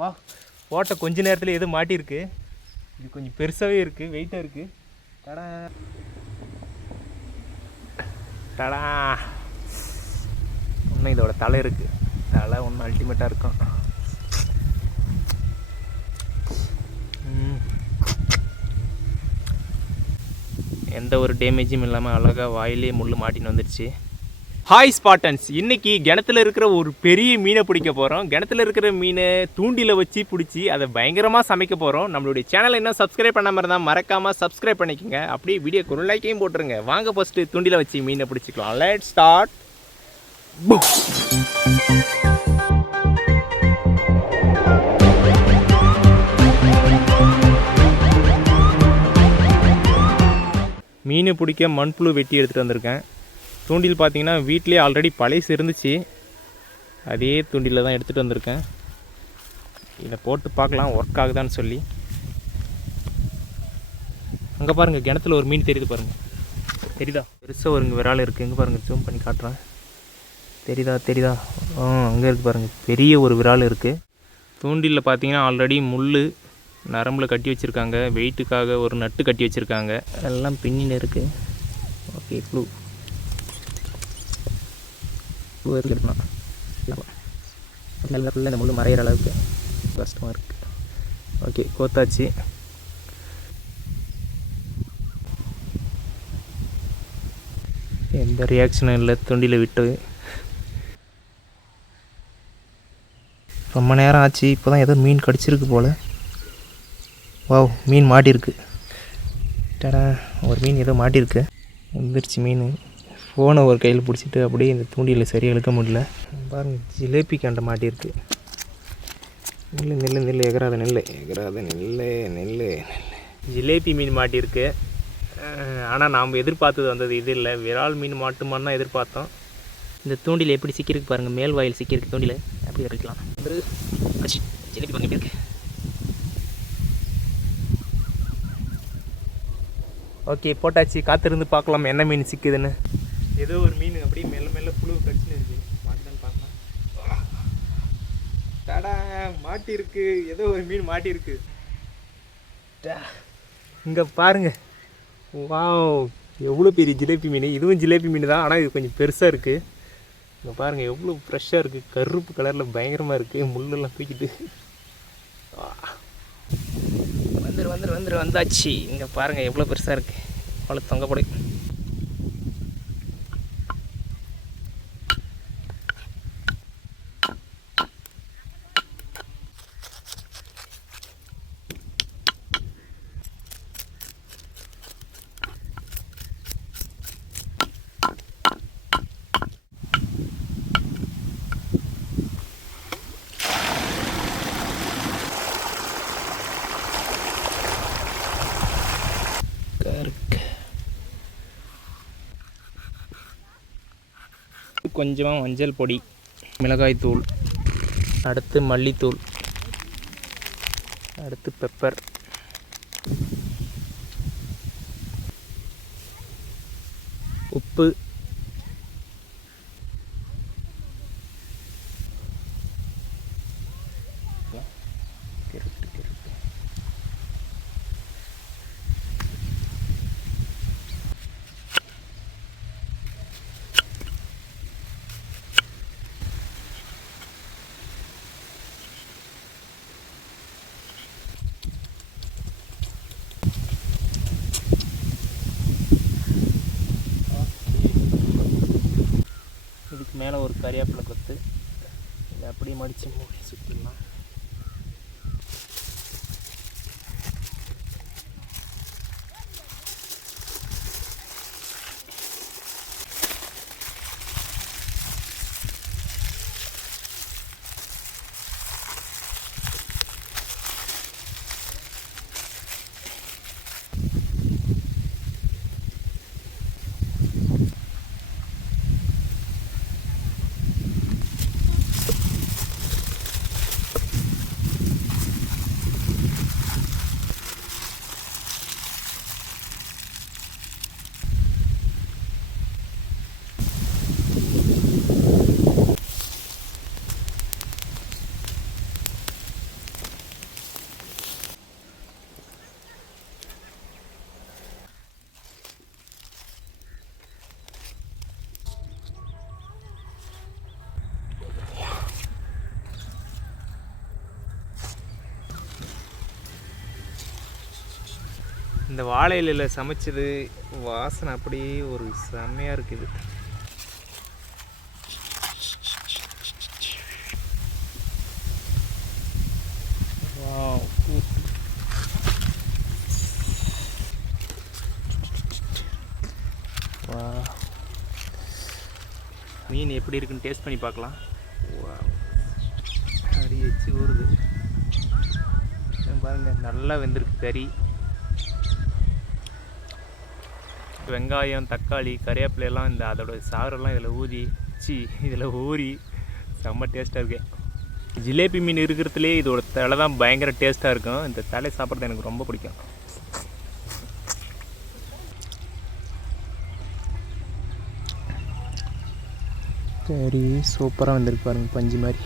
வா, ஓட்டை கொஞ்ச நேரத்தில் எதுவும் மாட்டியிருக்கு. இது கொஞ்சம் பெருசாகவே இருக்குது, வெயிட்டாக இருக்குது. டடா டடா, இன்னும் இதோட தலை இருக்குது. தலை ஒன்றும் அல்டிமேட்டாக இருக்கும். எந்த ஒரு டேமேஜும் இல்லாமல் அழகாக வாயிலே முள் மாட்டின்னு வந்துடுச்சு. ஹாய் ஸ்பாட்டன்ஸ், இன்றைக்கி கிணத்துல இருக்கிற ஒரு பெரிய மீனை பிடிக்க போகிறோம். கிணத்துல இருக்கிற மீனை தூண்டில் வச்சு பிடிச்சி அதை பயங்கரமாக சமைக்க போகிறோம். நம்மளுடைய சேனலை இன்னும் சப்ஸ்கிரைப் பண்ணாமல் இருந்தால் மறக்காமல் சப்ஸ்கிரைப் பண்ணிக்கோங்க. அப்படியே வீடியோக்கு ஒரு லைக்கையும் போட்டுருங்க. வாங்க ஃபஸ்ட்டு தூண்டில் வச்சு மீனை பிடிச்சிக்கலாம். Let's start. மீனை பிடிக்க மண்புழு வெட்டி எடுத்துகிட்டு வந்திருக்கேன். தூண்டில் பார்த்திங்கன்னா வீட்டிலே ஆல்ரெடி பழைசு இருந்துச்சு, அதே தூண்டில் தான் எடுத்துகிட்டு வந்திருக்கேன். இதை போட்டு பார்க்கலாம் ஒர்க் ஆகுதான்னு சொல்லி. அங்கே பாருங்கள், கிணத்துல ஒரு மீன் தெரியுது பாருங்கள். தெரியுதா? பெருசாக ஒரு இங்கே விரால் இருக்குது. எங்கே பாருங்கள், ஜூம் பண்ணி காட்டுறேன். தெரியுதா? அங்கே இருக்குது பாருங்கள், பெரிய ஒரு விரால் இருக்குது. தூண்டிலில் பார்த்தீங்கன்னா ஆல்ரெடி முள் நரம்பில் கட்டி வச்சுருக்காங்க. வெயிட்டுக்காக ஒரு நட்டு கட்டி வச்சுருக்காங்க. எல்லாம் பின்னின்னு இருக்குது. ஓகே, ப்ளூ எடுக்கணும். ஃபுல்லாக இந்த முள் மறையிற அளவுக்கு கஷ்டமாக இருக்குது. ஓகே, கோத்தாச்சு. எந்த ரியாக்ஷனும் இல்லை. தூண்டியில் விட்டு ரொம்ப நேரம் ஆச்சு. இப்போ தான் ஏதோ மீன் கடிச்சிருக்கு போல். வாவ், மீன் மாட்டியிருக்கு. டடா, ஒரு மீன் ஏதோ மாட்டியிருக்கு. வந்துருச்சு மீன். ஃபோனை ஒரு கையில் பிடிச்சிட்டு அப்படியே இந்த தூண்டியில் சரியாக இழுக்க முடியல. பாருங்கள், ஜிலேபி கண்டை மாட்டியிருக்கு. நெல் எகராத நெல். ஜிலேபி மீன் மாட்டியிருக்கு. ஆனால் நாம் எதிர்பார்த்தது வந்தது இது இல்லை. விரால் மீன் மாட்டுமான்னு தான் எதிர்பார்த்தோம். இந்த தூண்டில் எப்படி சிக்கிருக்கு பாருங்கள். மேல் வாயில் சிக்கிருக்கு தூண்டில். அப்படி இருக்கலாம். ஜிலேபி பண்ணிட்டு இருக்கு. ஓகே, போட்டாச்சு. காத்திருந்து பார்க்கலாம் என்ன மீன் சிக்குதுன்னு. ஏதோ ஒரு மீன் அப்படியே மெல்ல புழு கடிச்சுன்னு இருக்குது. மாட்டுதான்னு பார்க்கலாம். டடா, மாட்டியிருக்கு. ஏதோ ஒரு மீன் மாட்டியிருக்கு. இங்கே பாருங்கள். வாவ், எவ்வளோ பெரிய ஜிலேபி மீன். இதுவும் ஜிலேபி மீன் தான், ஆனால் இது கொஞ்சம் பெருசாக இருக்குது. இங்கே பாருங்கள், எவ்வளோ ஃப்ரெஷ்ஷாக இருக்குது. கருப்பு கலரில் பயங்கரமாக இருக்குது. முள்ளெல்லாம் தூக்கிட்டு வந்தாச்சு. இங்கே பாருங்கள், எவ்வளோ பெருசாக இருக்குது. அவ்வளோ தொங்கப்படை. கொஞ்சமாக மஞ்சள் பொடி, மிளகாய் தூள், அடுத்து மல்லித்தூள், அடுத்து பெப்பர், உப்பு, இதுக்கு மேலே ஒரு கறிவேப்பிலை கொத்து. இதை அப்படியே மடித்து மூடி சுற்றிடலாம். இந்த வாழை இலையில் சமைச்சது வாசனை அப்படியே ஒரு செம்மையாக இருக்குது. மீன் எப்படி இருக்குன்னு டேஸ்ட் பண்ணி பார்க்கலாம். அடி வச்சு ஊறுது பாருங்கள், நல்லா வெந்திருக்கு கறி. வெங்காயம், தக்காளி, கறிவேப்பிலையெல்லாம் இந்த அதோட சாரெல்லாம் இதில் ஊறி செம்ம டேஸ்ட்டாக இருக்கு. ஜிலேபி மீன் இருக்கிறதுலே இதோட தலை தான் பயங்கர டேஸ்ட்டாக இருக்கும். இந்த தலை சாப்பிட்றது எனக்கு ரொம்ப பிடிக்கும். கறி சூப்பராக வந்திருக்கு பாருங்கள், பஞ்சு மாதிரி.